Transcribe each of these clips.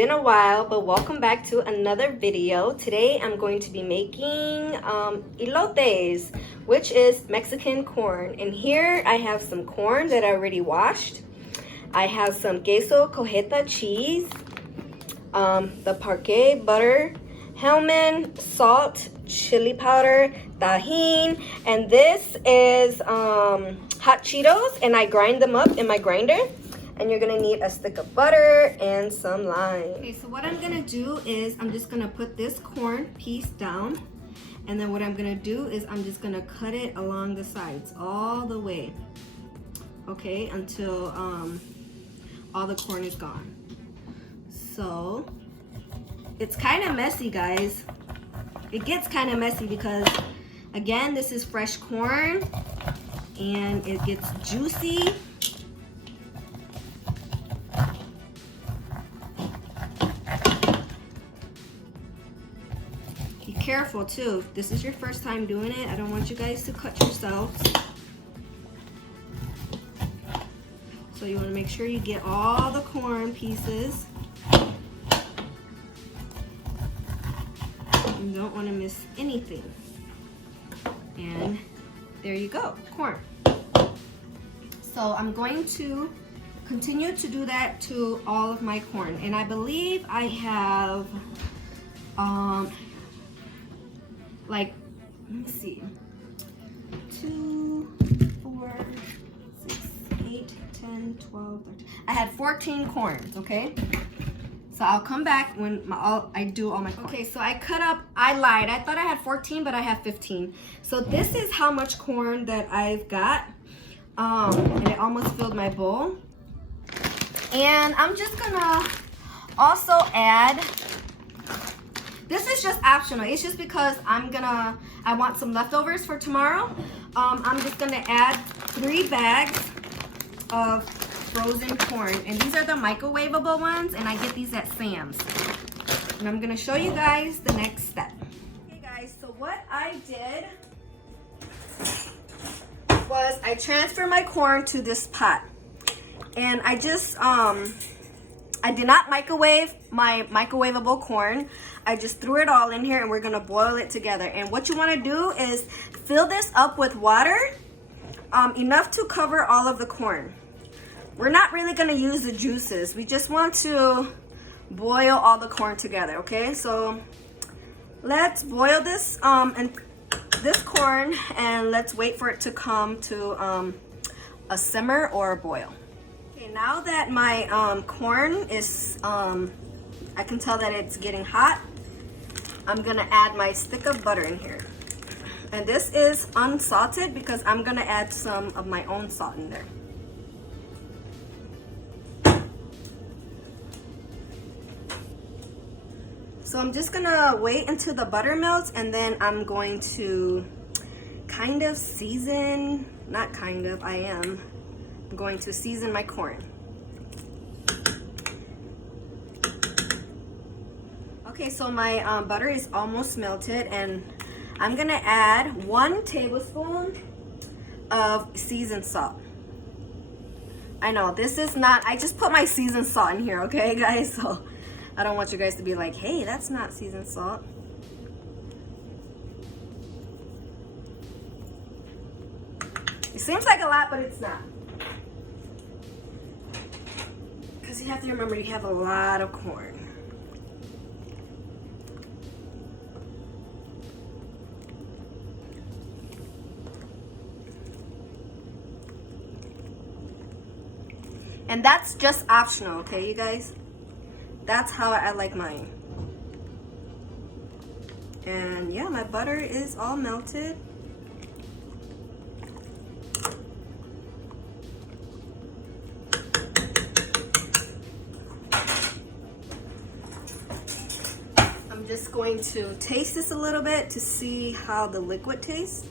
been a while, but welcome back to another video. Today I'm going to be making elotes, which is Mexican corn. And here I have some corn that I already washed. I have some queso cojeta cheese, the parquet butter, Hellman salt, chili powder, tajin, and this is hot Cheetos, and I grind them up in my grinder. And you're gonna need a stick of butter and some lime. Okay, so what I'm gonna do is I'm just gonna put this corn piece down, and then what I'm gonna do is I'm just gonna cut it along the sides all the way, okay, until all the corn is gone. So it's kind of messy, guys. It gets kind of messy because, again, this is fresh corn and it gets juicy. Be careful too. If this is your first time doing it, I don't want you guys to cut yourselves. So you want to make sure you get all the corn pieces. You don't want to miss anything. And there you go, corn. So I'm going to continue to do that to all of my corn. And I believe I have like, let me see, 2, 4, 6, 8, 10, 12, 13. I had 14 corns, okay? So I'll come back when I do all my corn. Okay, so I cut up, I lied. I thought I had 14, but I have 15. So this is how much corn that I've got. And it almost filled my bowl. And I'm just gonna also add, this is just optional. It's just because I want some leftovers for tomorrow. I'm just gonna add 3 bags of frozen corn. And these are the microwavable ones, and I get these at Sam's. And I'm gonna show you guys the next step. Okay guys, so what I did was I transferred my corn to this pot. And I just, I did not microwave my microwavable corn. I just threw it all in here and we're gonna boil it together. And what you wanna do is fill this up with water, enough to cover all of the corn. We're not really gonna use the juices. We just want to boil all the corn together, okay? So let's boil this corn and let's wait for it to come to a simmer or a boil. Okay, now that my corn is, I can tell that it's getting hot, I'm gonna add my stick of butter in here. And this is unsalted because I'm gonna add some of my own salt in there. So I'm just gonna wait until the butter melts, and then I'm going to kind of season, not kind of, I'm going to season my corn. Okay, so my butter is almost melted, and I'm gonna add 1 tablespoon of seasoned salt. I know, this is not, I just put my seasoned salt in here, okay guys? So I don't want you guys to be like, hey, that's not seasoned salt. It seems like a lot, but it's not. Because you have to remember, you have a lot of corn. And that's just optional, okay, you guys? That's how I like mine. And yeah, my butter is all melted. I'm just going to taste this a little bit to see how the liquid tastes.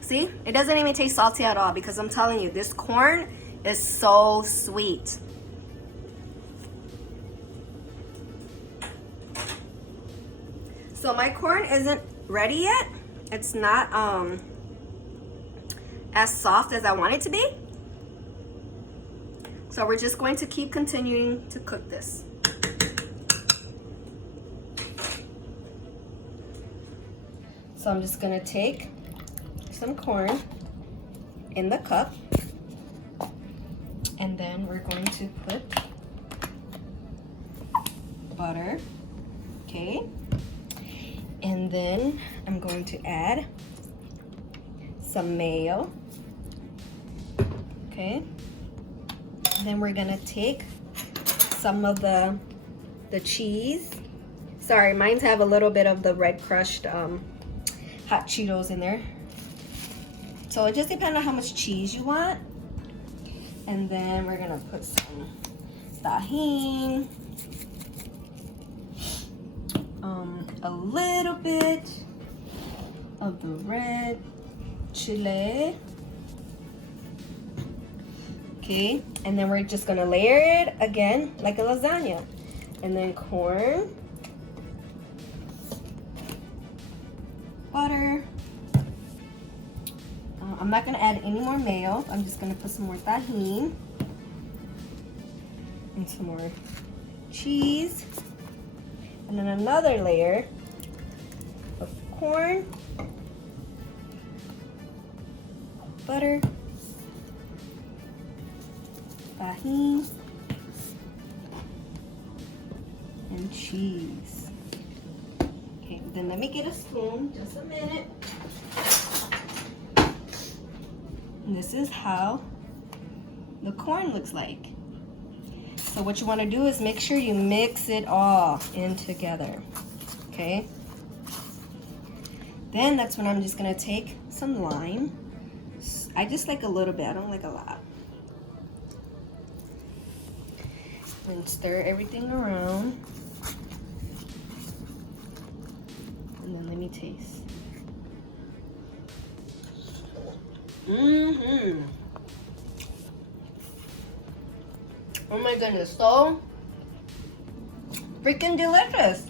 See, it doesn't even taste salty at all because I'm telling you, this corn is so sweet. So my corn isn't ready yet. It's not as soft as I want it to be. So we're just going to keep continuing to cook this. So I'm just gonna take some corn in the cup, and then we're going to put butter, okay? And then I'm going to add some mayo, okay? And then we're gonna take some of the cheese. Sorry, mine's have a little bit of the red crushed hot Cheetos in there. So it just depends on how much cheese you want. And then we're gonna put some tahini, a little bit of the red chili. Okay, and then we're just gonna layer it again like a lasagna. And then corn, butter. I'm not gonna add any more mayo. I'm just gonna put some more tahini and some more cheese. And then another layer of corn, butter, tahini, and cheese. Okay, then let me get a spoon, just a minute. And this is how the corn looks like. So what you want to do is make sure you mix it all in together, okay? Then that's when I'm just gonna take some lime. I just like a little bit, I don't like a lot. And stir everything around. And then let me taste. Oh my goodness, so freaking delicious.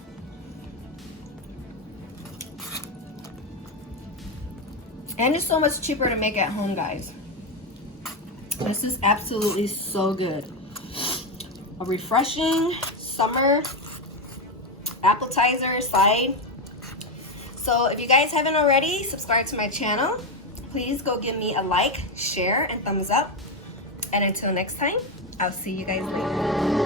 And it's so much cheaper to make at home, guys. This is absolutely so good. A refreshing summer appetizer side. So if you guys haven't already, subscribe to my channel. Please go give me a like, share, and thumbs up. And until next time, I'll see you guys later.